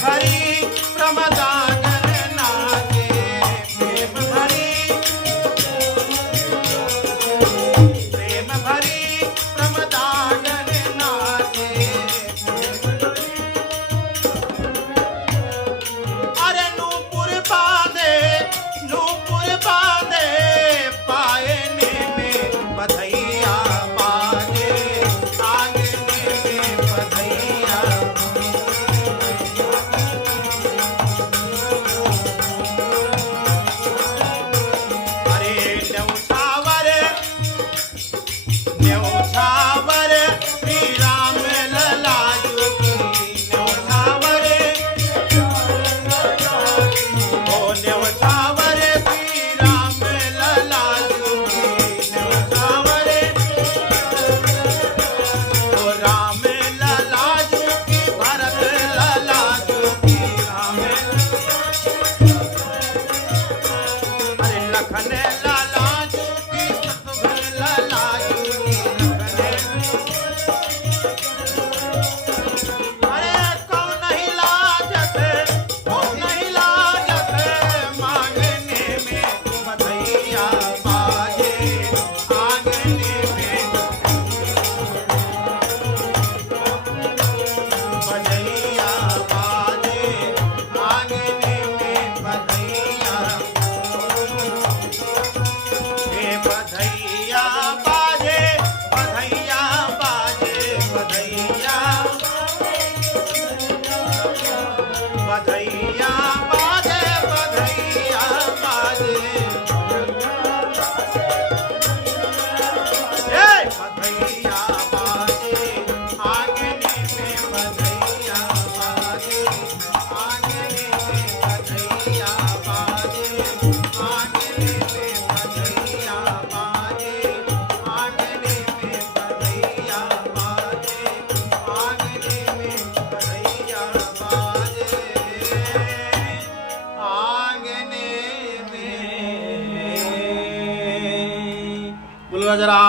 भरी प्रमदागन नाचे, प्रेम भरी प्रमदागन नाचे। अरे नूपुर बांधे पायने में बधैया बाजे, आंगने में बधैया। न्यौछावर श्री राम लला की, न्यौछावर ओ न्यौछावर श्री राम लला की, न्यौछावर ओ राम लला की, भरत लला की, राम अरे लखन लाला की, शत्रुघ्न लाला बधैया बाजे, बधैया बाजे, बधैया बाजे, आंगने में बधैया बाजे, आंगने में बधैया बाजे, आंगने में बधैया बाजे, आंगने में बधैया बाजे, आंगने में बधैया बाजे, आंगने में। बोलो जरा